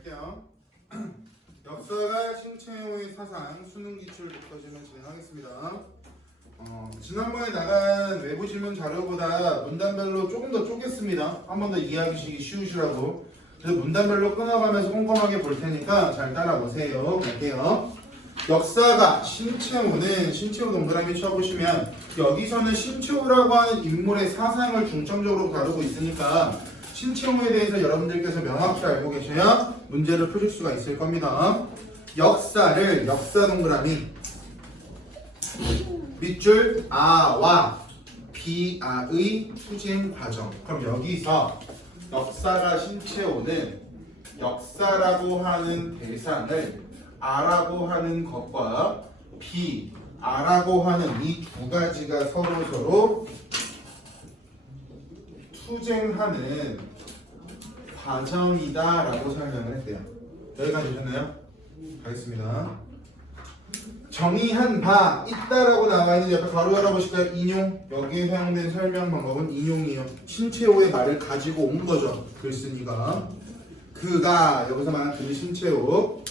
할게요. 역사가 신채호의 사상 수능 기출부터 진행하겠습니다. 지난번에 나간 외부 질문 자료보다 문단별로 조금 더 쪼갰습니다. 한 번 더 이해하기 쉬우시라고. 그래서 문단별로 끊어가면서 꼼꼼하게 볼 테니까 잘 따라오세요. 갈게요. 역사가 신채호는 신채호 동그라미 쳐보시면 여기서는 신채호라고 하는 인물의 사상을 중점적으로 다루고 있으니까 신채호에 대해서 여러분들께서 명확히 알고 계셔야 문제를 풀릴 수가 있을 겁니다. 역사를 역사 동그라미 밑줄 아와 비아의 투쟁 과정. 그럼 여기서 역사가 신채호는 역사라고 하는 대상을 아라고 하는 것과 비아라고 하는 이 두 가지가 서로 투쟁하는 과정이다라고 설명을 했대요. 여기까지 되셨나요? 가겠습니다. 정의한 바 있다라고 나와 있는 옆에 가로 열어보실까요? 인용. 여기에 사용된 설명 방법은 인용이에요. 신채호의 말을 가지고 온 거죠. 글쓴이가. 그가 여기서 말하는 그 신채호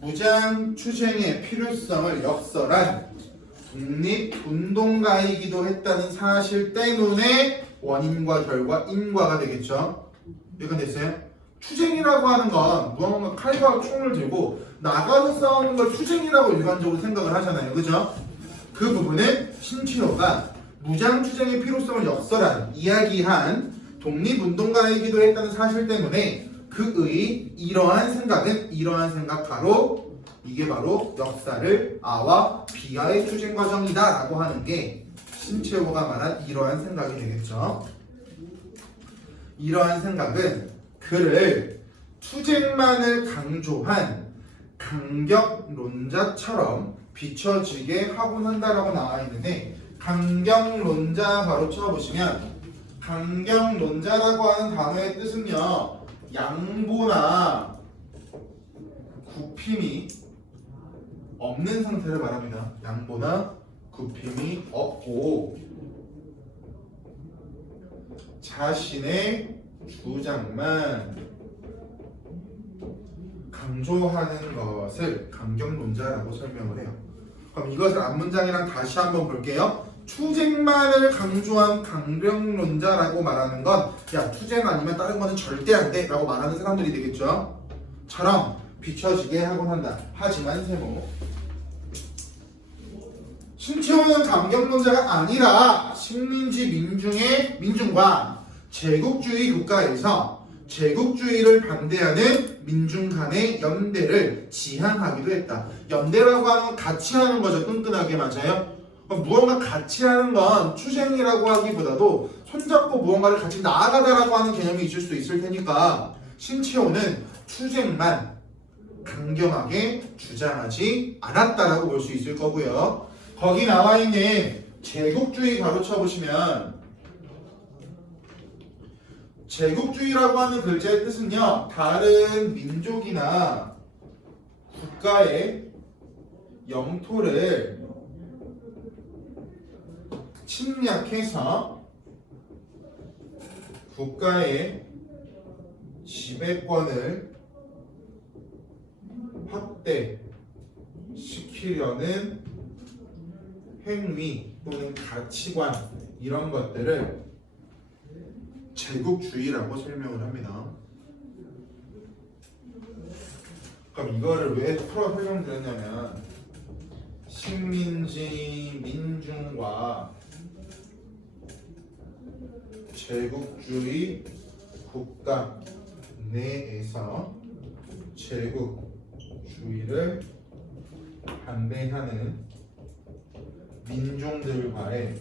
무장 투쟁의 필요성을 역설한 독립운동가이기도 했다는 사실 때문에 원인과 결과 인과가 되겠죠. 여기까지 됐어요? 투쟁이라고 하는 건 무언가 칼과 총을 들고 나가서 싸우는 걸 투쟁이라고 일반적으로 생각을 하잖아요. 그죠? 그 부분은 신채호가 무장투쟁의 필요성을 역설한 이야기한 독립운동가이기도 했다는 사실 때문에 그의 이러한 생각은 이러한 생각 바로 이게 바로 역사를 아와 비아의 투쟁 과정이다 라고 하는 게 신채호가 말한 이러한 생각이 되겠죠. 이러한 생각은 그를 투쟁만을 강조한 강경론자처럼 비춰지게 하곤 한다라고 나와 있는데 강경론자 바로 쳐보시면 강경론자라고 하는 단어의 뜻은요 양보나 굽힘이 없는 상태를 말합니다. 양보나 굽힘이 없고 자신의 주장만 강조하는 것을 강경론자라고 설명을 해요. 그럼 이것을 앞문장이랑 다시 한번 볼게요. 투쟁만을 강조한 강경론자라고 말하는 건 야 투쟁 아니면 다른 거는 절대 안 돼 라고 말하는 사람들이 되겠죠. 처럼 비춰지게 하곤 한다. 하지만 세모 신채호는 강경론자가 아니라 식민지 민중과 제국주의 국가에서 제국주의를 반대하는 민중 간의 연대를 지향하기도 했다. 연대라고 하는 건 같이 하는 거죠. 끈끈하게. 맞아요? 무언가 같이 하는 건 투쟁이라고 하기보다도 손잡고 무언가를 같이 나아가다라고 하는 개념이 있을 수도 있을 테니까 신채호는 투쟁만 강경하게 주장하지 않았다라고 볼 수 있을 거고요. 거기 나와 있는 제국주의 가로쳐 보시면 제국주의라고 하는 글자의 뜻은요 다른 민족이나 국가의 영토를 침략해서 국가의 지배권을 확대시키려는 행위 또는 가치관 이런 것들을 제국주의라고 설명을 합니다. 그럼 이거를 왜 풀어 설명드렸냐면 식민지 민중과 제국주의 국가 내에서 제국주의를 반대하는 민중들과의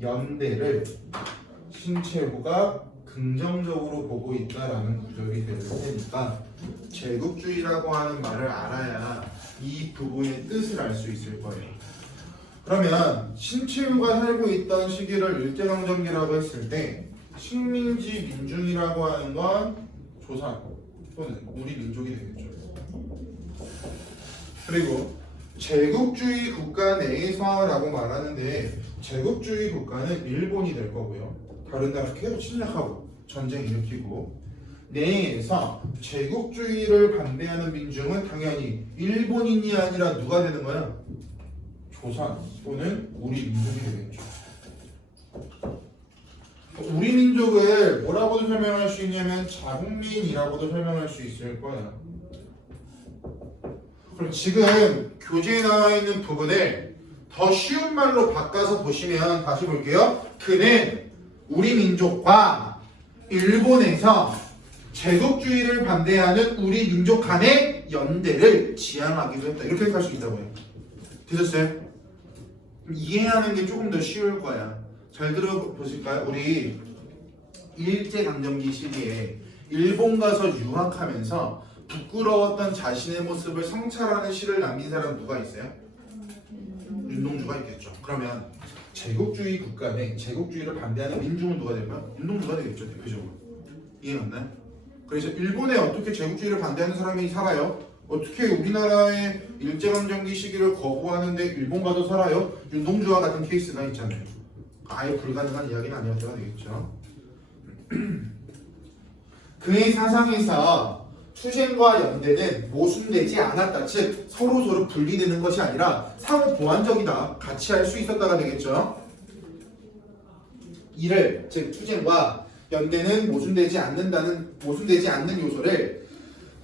연대를 신채호가 긍정적으로 보고 있다라는 구절이 될 테니까 제국주의라고 하는 말을 알아야 이 부분의 뜻을 알 수 있을 거예요. 그러면 신채호가 살고 있던 시기를 일제강점기라고 했을 때 식민지 민중이라고 하는 건 조선 또는 우리 민족이 되겠죠. 그리고 제국주의 국가 내에서라고 말하는데 제국주의 국가는 일본이 될 거고요. 다른 나라 계속 침략하고 전쟁 일으키고 내에서 제국주의를 반대하는 민중은 당연히 일본인이 아니라 누가 되는 거야? 조선 또는 우리 민족이 되겠죠. 우리 민족을 뭐라고도 설명할 수 있냐면 자국민이라고도 설명할 수 있을 거야. 그럼 지금 교재에 나와 있는 부분을 더 쉬운 말로 바꿔서 보시면 다시 볼게요. 그는 우리 민족과 일본에서 제국주의를 반대하는 우리 민족 간의 연대를 지향하기도 했다. 이렇게 할 수 있다고요. 되셨어요? 이해하는 게 조금 더 쉬울 거야. 잘 들어보실까요? 우리 일제강점기 시기에 일본 가서 유학하면서 부끄러웠던 자신의 모습을 성찰하는 시를 남긴 사람 누가 있어요? 윤동주가 있겠죠. 그러면 제국주의 국가 내 제국주의를 반대하는 민중은 누가 될까요? 윤동주가 되겠죠. 대표적으로. 이해갔나요? 그래서 일본에 어떻게 제국주의를 반대하는 사람이 살아요? 어떻게 우리나라의 일제강점기 시기를 거부하는데 일본 가서 살아요? 윤동주와 같은 케이스가 있잖아요. 아예 불가능한 이야기는 아니었다가 되겠죠. 그의 사상에서 투쟁과 연대는 모순되지 않았다. 즉 서로 분리되는 것이 아니라 상호 보완적이다. 같이 할 수 있었다가 되겠죠. 이를 즉 투쟁과 연대는 모순되지 않는 요소를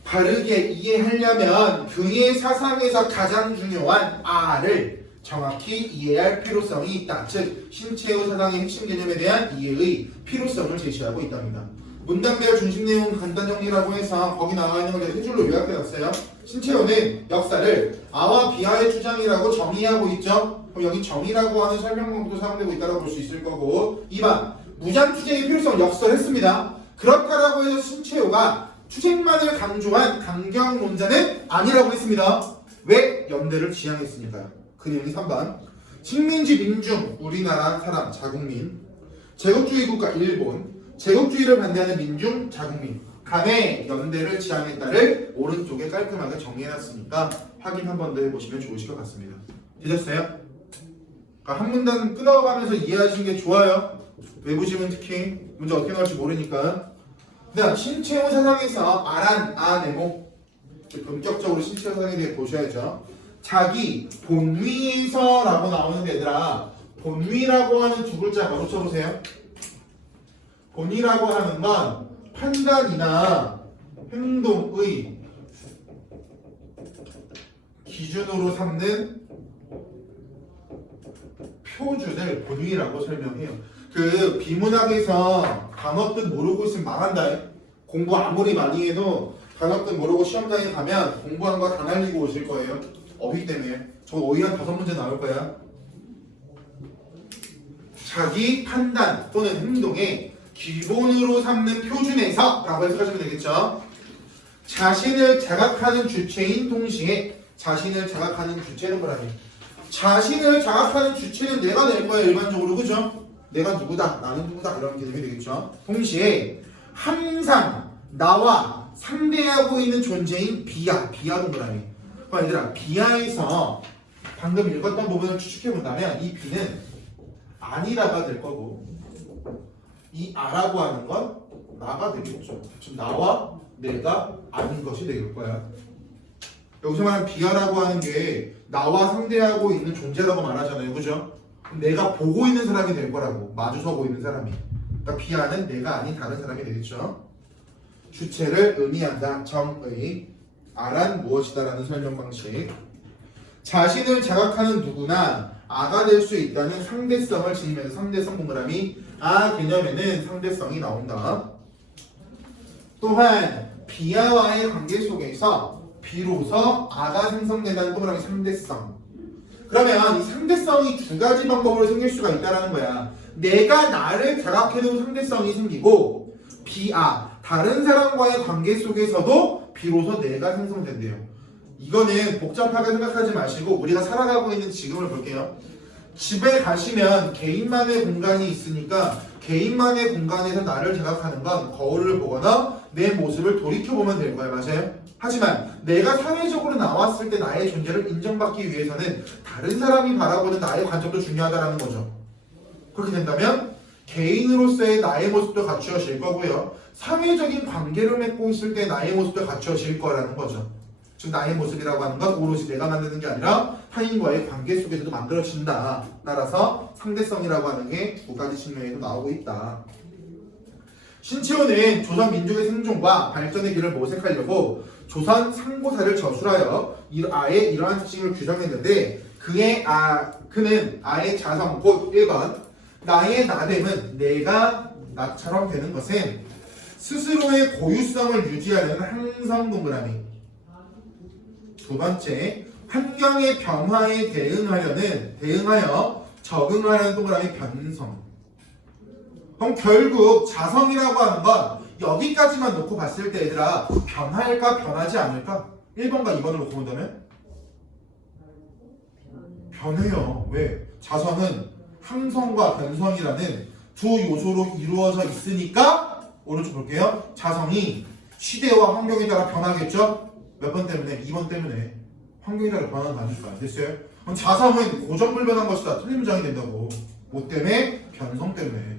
바르게 이해하려면 그의 사상에서 가장 중요한 R을 정확히 이해할 필요성이 있다. 즉 신채호 사상의 핵심 개념에 대한 이해의 필요성을 제시하고 있답니다. 문단별 중심 내용 간단 정리라고 해서 거기 나와 있는 걸 세 줄로 요약해놨어요. 신채호는 역사를 아와 비하의 주장이라고 정의하고 있죠. 그럼 여기 정의라고 하는 설명문도 사용되고 있다고 볼 수 있을 거고 2번 무장투쟁의 필요성을 역설했습니다. 그렇다라고 해서 신채호가 투쟁만을 강조한 강경론자는 아니라고 했습니다. 왜? 연대를 지향했으니까요. 그 내용이 3번 식민지 민중 우리나라 사람 자국민 제국주의 국가 일본 제국주의를 반대하는 민중 자국민 간의 연대를 지향했다를 오른쪽에 깔끔하게 정리해놨으니까 확인 한 번 더 해보시면 좋으실 것 같습니다. 되셨어요? 그러니까 한 문단 끊어가면서 이해하시는 게 좋아요. 외부지문 특히 문제 어떻게 나올지 모르니까. 그다음 신채호 사상에서 아네모 본격적으로 신채호 사상에 대해 보셔야죠. 자기 본위에서 라고 나오는데 얘들아 본위라고 하는 두 글자 바로 쳐보세요. 본위라고 하는 건 판단이나 행동의 기준으로 삼는 표준을 본위라고 설명해요. 그 비문학에서 단어 뜻 모르고 있으면 망한다. 공부 아무리 많이 해도 단어 뜻 모르고 시험장에 가면 공부한 거 다 날리고 오실 거예요. 어휘 때문에. 저 어휘 한 5문제 나올 거야. 자기 판단 또는 행동에 기본으로 삼는 표준에서 라고 해석하시면 되겠죠. 자신을 자각하는 주체인 동시에 자신을 자각하는 주체는 뭐라니? 자신을 자각하는 주체는 내가 될 거야 일반적으로. 그죠? 내가 누구다 나는 누구다 이런 개념이 되겠죠. 동시에 항상 나와 상대하고 있는 존재인 비하도 뭐라니? 그러니까 얘들아 비하에서 방금 읽었던 부분을 추측해 본다면 이 비는 아니라가 될 거고 이 아라고 하는 건 나가 되겠죠. 지금 나와 내가 아닌 것이 될 거야. 여기서 말하는 비하라고 하는 게 나와 상대하고 있는 존재라고 말하잖아요. 그죠? 내가 보고 있는 사람이 될 거라고. 마주서고 있는 사람이. 그러니까 비하는 내가 아닌 다른 사람이 되겠죠. 주체를 의미한다. 정의. 아란 무엇이다 라는 설명 방식. 자신을 자각하는 누구나 아가 될 수 있다는 상대성을 지니면서 상대성 동그라미 아 개념에는 상대성이 나온다. 또한 비하와의 관계 속에서 비로소 아가 생성된다는 동그라미 상대성. 그러면 이 상대성이 두 가지 방법으로 생길 수가 있다는 거야. 내가 나를 자각해둔 상대성이 생기고 비아 다른 사람과의 관계 속에서도 비로소 내가 생성된대요. 이거는 복잡하게 생각하지 마시고 우리가 살아가고 있는 지금을 볼게요. 집에 가시면 개인만의 공간이 있으니까 개인만의 공간에서 나를 자각하는 건 거울을 보거나 내 모습을 돌이켜보면 될 거예요. 맞아요? 하지만 내가 사회적으로 나왔을 때 나의 존재를 인정받기 위해서는 다른 사람이 바라보는 나의 관점도 중요하다는 거죠. 그렇게 된다면 개인으로서의 나의 모습도 갖추어질 거고요. 사회적인 관계를 맺고 있을 때 나의 모습도 갖추어질 거라는 거죠. 즉 나의 모습이라고 하는 건 오롯이 내가 만드는 게 아니라 타인과의 관계 속에서도 만들어진다. 따라서 상대성이라고 하는 게 두 가지 측면에서 나오고 있다. 신채호는 조선 민족의 생존과 발전의 길을 모색하려고 조선 상고사를 저술하여 아의 이러한 특징을 규정했는데 그는 아의 자성 곧 1번 나의 나됨은 내가 나처럼 되는 것은 스스로의 고유성을 유지하는 항성 동그라미. 두 번째, 환경의 변화에 대응하여 적응하려는 동그라미 변성. 그럼 결국 자성이라고 하는 건 여기까지만 놓고 봤을 때 얘들아 변할까 변하지 않을까? 1번과 2번을 놓고 본다면? 변해요. 왜? 자성은 항성과 변성이라는 두 요소로 이루어져 있으니까 오른쪽 볼게요. 자성이 시대와 환경에 따라 변하겠죠? 몇 번 때문에? 2번 때문에. 환경에 따라 변화가니까. 됐어요? 그럼 자성은 고정불변한 것이다. 틀린 문장이 된다고. 뭐 때문에? 변성 때문에.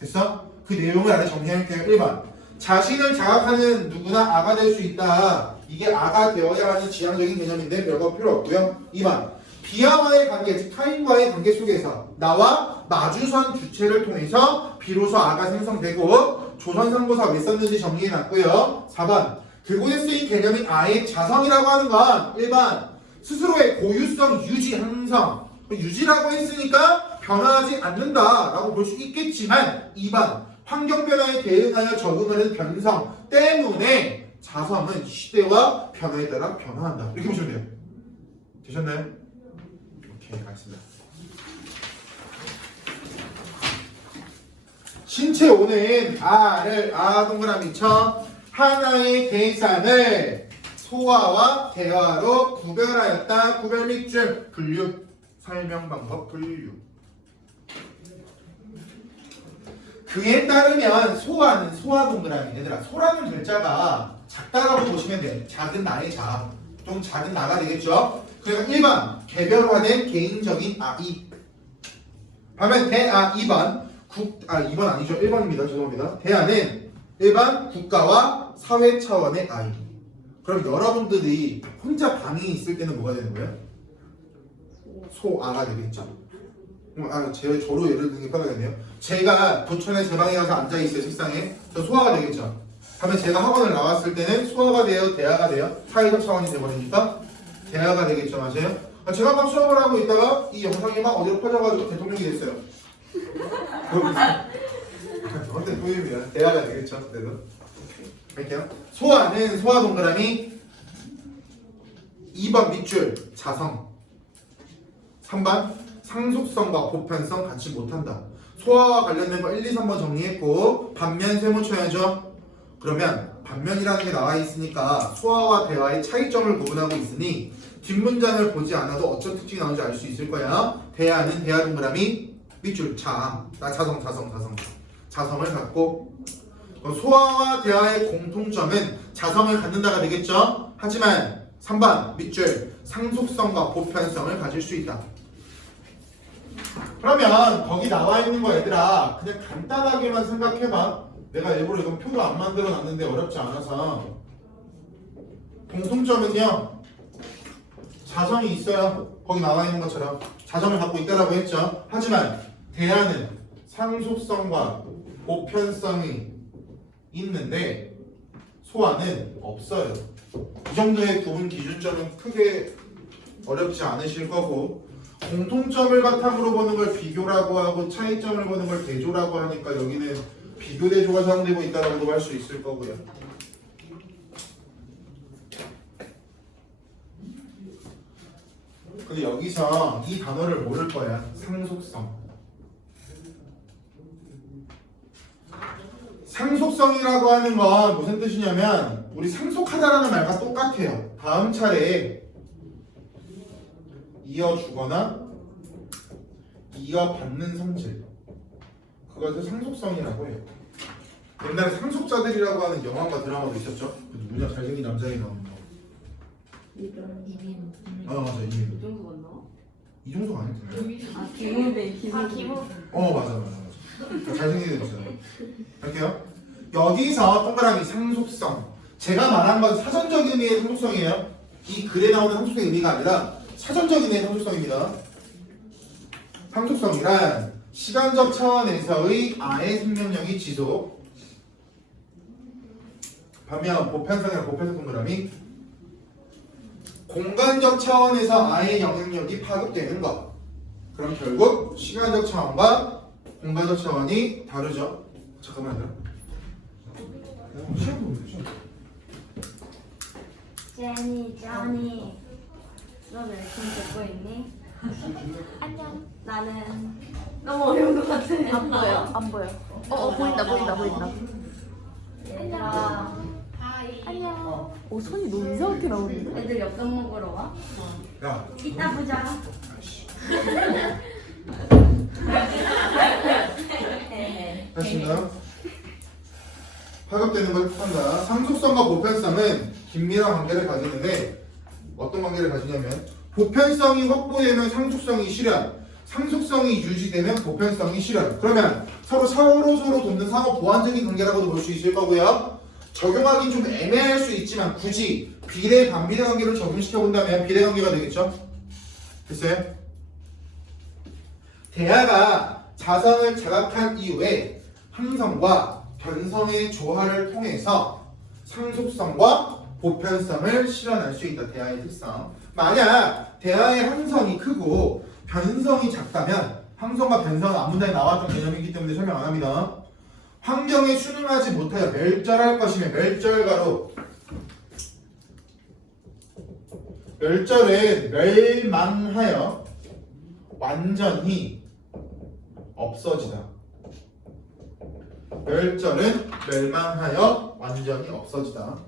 됐어? 그 내용을 아래 정리할게요. 1번. 자신을 자각하는 누구나 아가 될 수 있다. 이게 아가 되어야 하는 지향적인 개념인데 별거 필요 없고요. 2번. 비하와의 관계, 즉 타인과의 관계 속에서 나와 마주선 주체를 통해서 비로소 아가 생성되고 조선상고사 왜 썼는지 정리해놨고요. 4번. 그곳에 쓰인 개념인 아의 자성이라고 하는 건 1번. 스스로의 고유성 유지 항상. 유지라고 했으니까 변화하지 않는다라고 볼 수 있겠지만 2번. 환경 변화에 대응하여 적응하는 변성 때문에 자성은 시대와 변화에 따라 변화한다. 이렇게 보시면 돼요. 되셨나요? 오케이, 알겠습니다. 신체 5는 아 동그라미 쳐 하나의 대상을 소화와 대화로 구별하였다. 구별 밑줄 분류 설명 방법 분류. 그에 따르면 소화는 소화 동그라미. 얘들아 소라는 글자가 작다라고 보시면 돼요. 작은 나의 자. 좀 작은 나가 되겠죠. 그러니까 1번 개별화된 개인적인 아이. 반면 2번 2번 아니죠. 1번입니다. 죄송합니다. 대안은 일반 국가와 사회 차원의 아이. 그럼 여러분들이 혼자 방에 있을 때는 뭐가 되는 거예요? 소아가 되겠죠. 저로 예를 드는 게 편하겠네요. 제가 부천에 제 방에 가서 앉아있어요. 책상에. 저 소아가 되겠죠. 다음에 제가 학원을 나왔을 때는 소아가 돼요? 대아가 돼요? 사회적 차원이 돼버리니까 대아가 되겠죠. 맞아요? 제가 막 수업을 하고 있다가 이 영상이 막 어디로 퍼져가지고 대통령이 됐어요. 저한테 보입니다. 대아가 되겠죠. 그래도 할게요. 소아는 소아 동그라미 2번 밑줄 자성. 3번 상속성과 보편성 같이 못한다. 소아와 관련된 거 1, 2, 3번 정리했고 반면 세모 쳐야죠. 그러면 반면이라는 게 나와 있으니까 소아와 대화의 차이점을 구분하고 있으니 뒷문장을 보지 않아도 어떤 특징이 나오는지 알 수 있을 거야. 대화는 대화 동그라미 밑줄 자성을 갖고 소아와 대화의 공통점은 자성을 갖는다가 되겠죠. 하지만 3번 밑줄 상속성과 보편성을 가질 수 있다. 그러면 거기 나와 있는 거 얘들아 그냥 간단하게만 생각해봐. 내가 일부러 이건 표도 안 만들어 놨는데 어렵지 않아서. 공통점은요 자성이 있어요. 거기 나와 있는 것처럼 자성을 갖고 있다라고 했죠. 하지만 대안은 상속성과 보편성이 있는데 소아는 없어요. 이 정도의 구분 기준점은 크게 어렵지 않으실 거고, 공통점을 바탕으로 보는 걸 비교라고 하고 차이점을 보는 걸 대조라고 하니까 여기는 비교 대조가 사용되고 있다고 할 수 있을 거고요. 근데 여기서 이 단어를 모를 거야. 상속성. 상속성이라고 하는 건 무슨 뜻이냐면 우리 상속하다라는 말과 똑같아요. 다음 차례에 이어주거나 이어받는 성질, 그것을 상속성이라고 해요. 옛날에 상속자들이라고 하는 영화과 드라마도 있었죠. 누구냐 잘생긴 남자애 나오는 거. 이민. 맞아 이민. 이정도 맞나? 이종석 아닌데. 김우배. 맞아. 잘생기게 됐어요. 할게요. 여기서 동그라미 상속성. 제가 말한 건 사전적 의미의 상속성이에요. 이 글에 나오는 상속성의 의미가 아니라 사전적 의미의 상속성입니다. 상속성이란 시간적 차원에서의 아의 생명력이 지속. 반면 보편성이란 보편성 동그라미 공간적 차원에서 아의 영향력이 파급되는 것. 그럼 결국 시간적 차원과 공간적 차원이 다르죠. 잠깐만요. 시험 보면 되죠. 제니, 너 왜 지금 듣고 있니? 안녕. 나는 너무 어려운 것 같아. 안 보여, 안 보여. 보인다. 얘들아, 안녕. 오, 손이 너무 이상하게 나오는데? 애들 엽떡 먹으러 와? 야, 이따 보자. 하시나요? 파급되는 걸 뜻한다. 상속성과 보편성은 긴밀한 관계를 가지는데 어떤 관계를 가지냐면 보편성이 확보되면 상속성이 실현, 상속성이 유지되면 보편성이 실현. 그러면 서로 돕는 상호 보완적인 관계라고도 볼 수 있을 거고요. 적용하기 좀 애매할 수 있지만 굳이 비례 반비례 관계를 적용시켜 본다면 비례 관계가 되겠죠. 됐어요? 대하가 자성을 자각한 이후에 항성과 변성의 조화를 통해서 상속성과 보편성을 실현할 수 있다. 대하의 특성. 만약 대하의 항성이 크고 변성이 작다면 항성과 변성은 앞문장에 나왔던 개념이기 때문에 설명 안 합니다. 환경에 순응하지 못하여 멸절할 것이며 멸절가로 멸절은 멸망하여 완전히 없어지다. 멸절은 멸망하여 완전히 없어지다.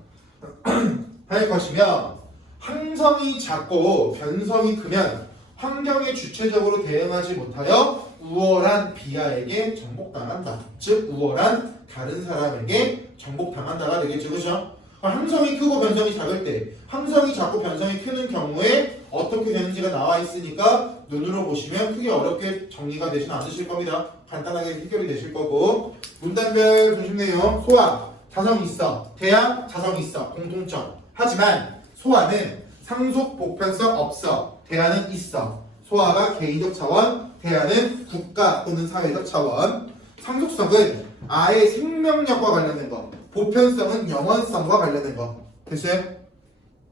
할 것이며 항성이 작고 변성이 크면 환경에 주체적으로 대응하지 못하여 우월한 비하에게 정복당한다. 즉 우월한 다른 사람에게 정복당한다가 되겠죠. 그죠? 항성이 크고 변성이 작을 때 항성이 작고 변성이 크는 경우에 어떻게 되는지가 나와 있으니까 눈으로 보시면 크게 어렵게 정리가 되진 않으실 겁니다. 간단하게 해결이 되실 거고 문단별 조심해요. 소아 자성이 있어. 대하 자성이 있어. 공통점. 하지만 소아는 상속 보편성 없어. 대하는 있어. 소아가 개인적 차원, 대하는 국가 또는 사회적 차원. 상속성은 아의 생명력과 관련된 거. 보편성은 영원성과 관련된 거. 됐어요?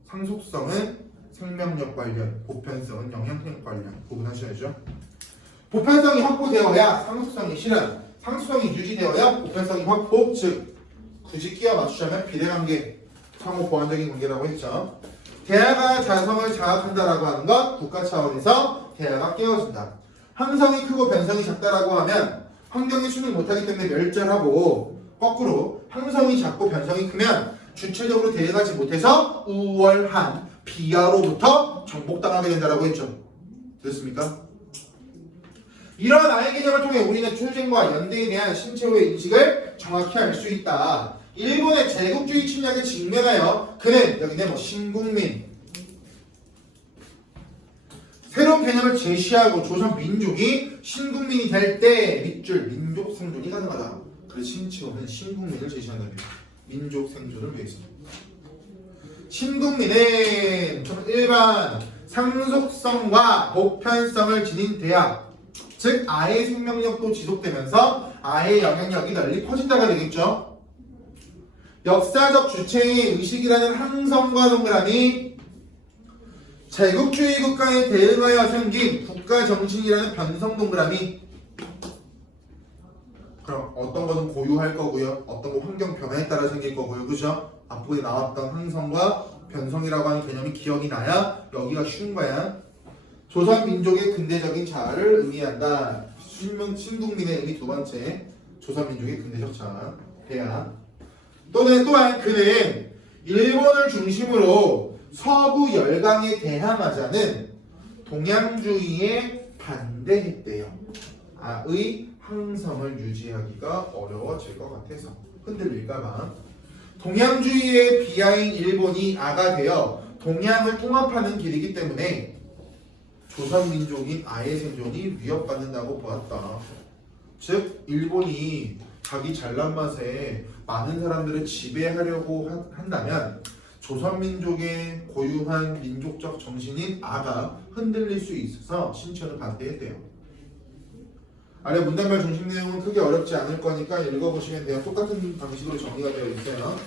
상속성은 생명력 관련, 보편성은 영향력 관련. 구분하셔야죠. 보편성이 확보되어야 상속성이 실현, 상속성이 유지되어야 보편성이 확보, 즉 굳이 끼워 맞추자면 비례관계, 상호 보완적인 관계라고 했죠. 대하가 자성을 자각한다라고 하는 것, 국가 차원에서 대하가 깨어진다. 항성이 크고 변성이 작다라고 하면 환경에 순응 못하기 때문에 멸절하고 거꾸로 항성이 작고 변성이 크면 주체적으로 대응하지 못해서 우월한 비하로부터 정복당하게 된다라고 했죠. 됐습니까? 이런 아의 개념을 통해 우리는 출생과 연대에 대한 신체호의 인식을 정확히 알 수 있다. 일본의 제국주의 침략에 직면하여 그는 여기는 뭐 신국민 새로운 개념을 제시하고 조선 민족이 신국민이 될 때 밑줄 민족 생존이 가능하다. 그래서 신치호는 신국민을 제시한다는 거예요. 민족 생존을 위해서. 신국민은 일반 상속성과 보편성을 지닌 대학, 즉 아의 생명력도 지속되면서 아의 영향력이 널리 퍼진다가 되겠죠. 역사적 주체의 의식이라는 항성과 동그라미, 제국주의 국가에 대응하여 생긴 국가 정신이라는 변성 동그라미. 그럼 어떤 거는 고유할 거고요, 어떤 거 환경 변화에 따라 생길 거고요, 그죠? 앞부에 나왔던 항성과 변성이라고 하는 개념이 기억이 나야 여기가 쉬운 거야. 조선 민족의 근대적인 자아를 의미한다. 신국민의 의미 두 번째, 조선 민족의 근대적 자아, 대하. 또한 그는 일본을 중심으로 서구 열강에 대항하자는 동양주의에 반대했대요. 아의 항성을 유지하기가 어려워질 것 같아서 흔들릴까봐. 동양주의의 비하인 일본이 아가 되어 동양을 통합하는 길이기 때문에 조선민족인 아의 생존이 위협받는다고 보았다. 즉 일본이 자기 잘난 맛에 많은 사람들을 지배하려고 한다면 조선민족의 고유한 민족적 정신인 아가 흔들릴 수 있어서 신체는 반대했대요. 아래 문단말 중심 내용은 크게 어렵지 않을 거니까 읽어보시면 돼요. 똑같은 방식으로 정리가 되어 있어요.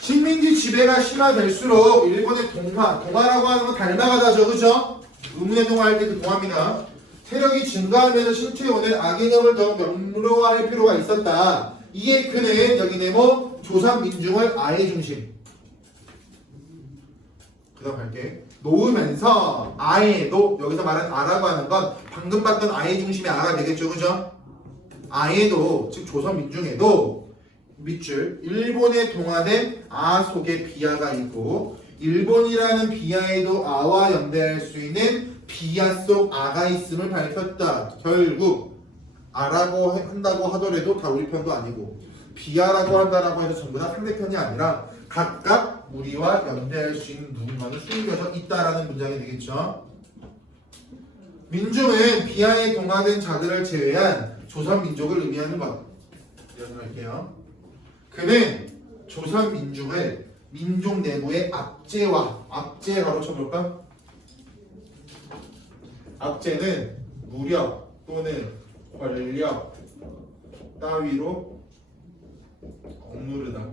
식민지 지배가 심화될수록 일본의 동화라고 하는 건 닮아가다죠, 그죠? 의문의 동화할 때 그 동화입니다. 세력이 증가하면서 신체에 오는 악의념을 더욱 명료화할 필요가 있었다. 이에 그는 여기 네모 조선 민중을 아의 중심. 그다음 할게. 놓으면서 아에도 여기서 말하는 아라고 하는 건 방금 봤던 아의 중심의 아가 되겠죠, 그죠? 아에도 즉 조선 민중에도 밑줄 일본에 동화된 아 속에 비아가 있고 일본이라는 비아에도 아와 연대할 수 있는 비아 속 아가 있음을 밝혔다. 결국 아라고 한다고 하더라도 다 우리 편도 아니고 비아라고 한다라고 해서 전부 다 상대편이 아니라 각각 우리와 연대할 수 있는 누군가는 숨겨져 있다라는 문장이 되겠죠. 민중은 비아에 동화된 자들을 제외한 조선 민족을 의미하는 것. 이어서 할게요. 그는 조선 민중을 민족 내부의 압제 바로 쳐볼까? 압제는 무력 또는 권력 따위로 억누르다.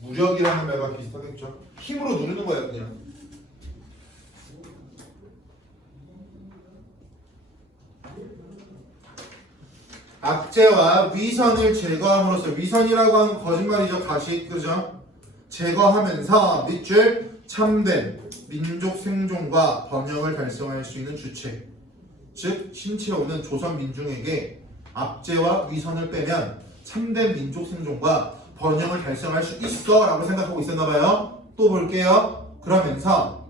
무력이라는 말과 비슷하겠죠? 힘으로 누르는 거예요, 그냥. 압제와 위선을 제거함으로써 위선이라고 하는 거짓말이죠, 가식, 그죠? 제거하면서 밑줄 참된 민족 생존과 번영을 달성할 수 있는 주체, 즉 신체오는 조선 민중에게 압제와 위선을 빼면 참된 민족 생존과 번영을 달성할 수 있어 라고 생각하고 있었나봐요. 또 볼게요. 그러면서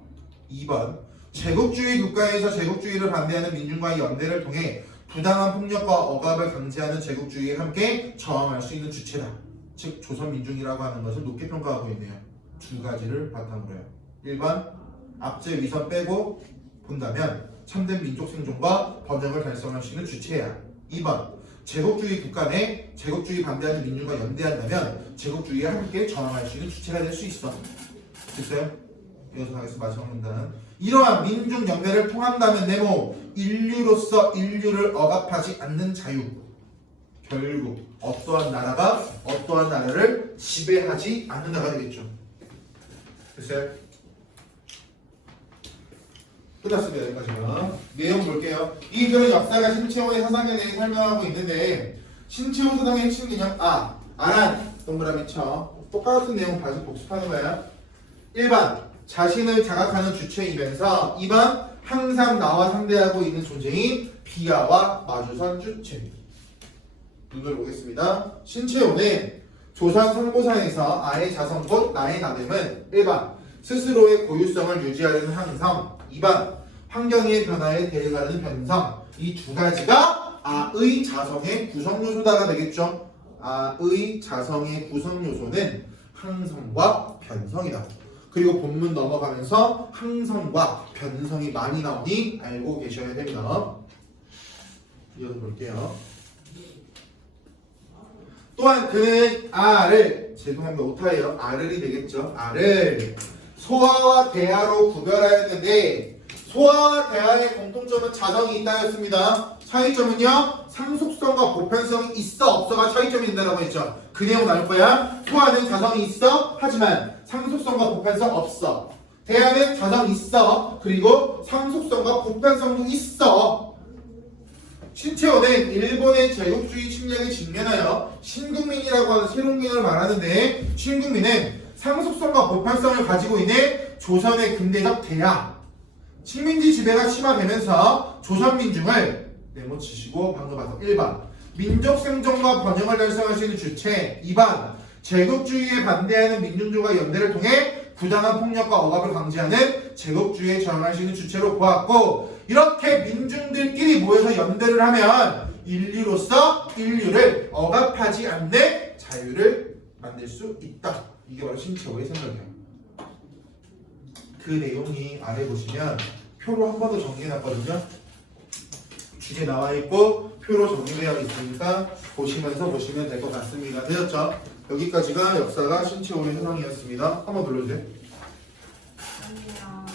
2번 제국주의 국가에서 제국주의를 반대하는 민중과의 연대를 통해 부당한 폭력과 억압을 강제하는 제국주의에 함께 저항할 수 있는 주체다. 즉 조선민중이라고 하는 것을 높게 평가하고 있네요. 두 가지를 바탕으로요. 1번 압제 위선 빼고 본다면 참된 민족 생존과 번영을 달성할 수 있는 주체야. 2번 제국주의 국가 내 제국주의 반대하는 민중과 연대한다면 제국주의에 함께 저항할 수 있는 주체가 될 수 있어. 됐어요? 이어서 하겠습니다. 마지막 문단. 이러한 민중 연대를 통한다면 네모 인류로서 인류를 억압하지 않는 자유. 결국 어떠한 나라가 어떠한 나라를 지배하지 않는다가 되겠죠. 됐어요? 끝났습니다. 여기까지는. 내용 볼게요. 이 글은 역사가 신채호의 사상에 대해 설명하고 있는데 신채호 사상의 핵심 개념 아란 동그라미 쳐. 똑같은 내용 다시 복습하는 거야. 1번 자신을 자각하는 주체이면서 2번 항상 나와 상대하고 있는 존재인 비아와 마주선 주체. 눈을 보겠습니다. 신채호는 조선 상보상에서 아의 자성 곧 나의 나됨은 1번 스스로의 고유성을 유지하려는 항상, 2번 환경의 변화에 대응하려는 변성. 이 두 가지가 아의 자성의 구성 요소다가 되겠죠. 아의 자성의 구성 요소는 항성과 변성이다. 그리고 본문 넘어가면서 항성과 변성이 많이 나오니 알고 계셔야 됩니다. 이어서 볼게요. 또한 그는 아를, 죄송합니다, 오타예요. 아를이 되겠죠. 아를 소아와 대아로 구별하였는데 소아와 대아의 공통점은 자성이 있다였습니다. 차이점은요, 상속성과 보편성이 있어 없어가 차이점이 있다고 했죠. 그 내용 나올 거야. 소아는 자성이 있어 하지만 상속성과 보편성 없어. 대아는 자성 있어 그리고 상속성과 보편성도 있어. 신채호는 일본의 제국주의 침략에 직면하여 신국민이라고 하는 새로운 개념을 말하는데 신국민은 상속성과 보편성을 가지고 있는 조선의 근대적 대하 식민지 지배가 심화되면서 조선 민중을 네모치시고 방금 봐서 1번 민족 생존과 번영을 달성할 수 있는 주체, 2번 제국주의에 반대하는 민중들과 연대를 통해 부당한 폭력과 억압을 강제하는 제국주의에 저항할 수 있는 주체로 보았고, 이렇게 민중들끼리 모여서 연대를 하면 인류로서 인류를 억압하지 않는 자유를 만들 수 있다. 이게 바로 신채호의 생각이에요. 그 내용이 아래 보시면 표로 한 번 더 정리해놨거든요. 주제 나와있고 표로 정리되어 있으니까 보시면서 보시면 될 것 같습니다. 되었죠? 여기까지가 역사가 신체 오류 현상이었습니다. 한번 눌러주세요. 아니요.